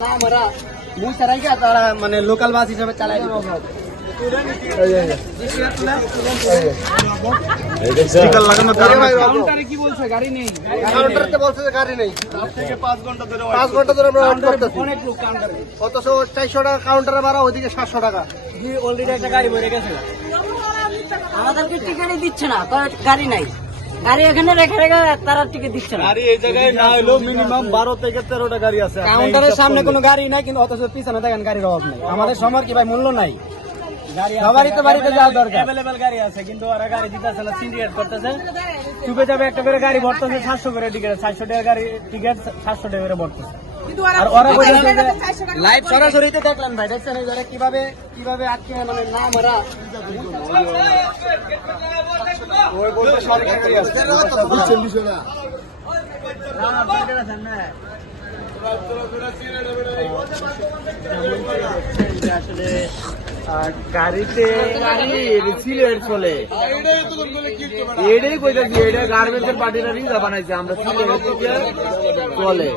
আমরা মুই চালাই কে তারা মানে লোকাল বাস হিসেবে চালাই দিব কাউন্টারে কি বলছে গাড়ি নেই কাউন্টারে বলছে যে গাড়ি নেই 5 ঘন্টা ধরে আমরা ওয়েট করতেছি অনেক লোক কাউন্টারে অথচ 400 টাকা কাউন্টারে ভাড়া ওইদিকে 700 টাকা জি অলরেডি একটা গাড়ি ভরে গেছে আমাদেরকে টিকিটই দিচ্ছে না গাড়ি নাই গাড়ি এখানে রেখে রেখে তারা টিকিট দিচ্ছে না গাড়ি এই জায়গায় না হলো মিনিমাম 12 থেকে 13টা গাড়ি আছে কাউন্টারের সামনে কোনো গাড়ি নাই কিন্তু অথচ পিছনে দেখেন গাড়ির অভাব নাই আমাদের সময় কি ভাই মূল্য নাই সবারই তো বাড়িতে যাওয়া দরকার अवेलेबल গাড়ি আছে কিন্তু ওরা গাড়ি দিতেছে না সিন্ডিকেট করতেছে চুপে যাবে একটা করে গাড়ি ভরতেছে 700 করে টিকিট 400 টাকা গাড়ি টিকিট 700 টাকা করে ভরতেছে আর ওরা বলছে যে লাইভ সরাসরিতে দেখলেন ভাই দেখছেন এই যারা কিভাবে আজকে মানে না মারা ওই বলতে সরকারি আছে 40 টাকা আসলে গাড়িতে সিলেট চলে এটাই কইতাছি এটা গার্মেন্টসের পার্টিরা রিজা বানাইছে আমরা সিলেট চলে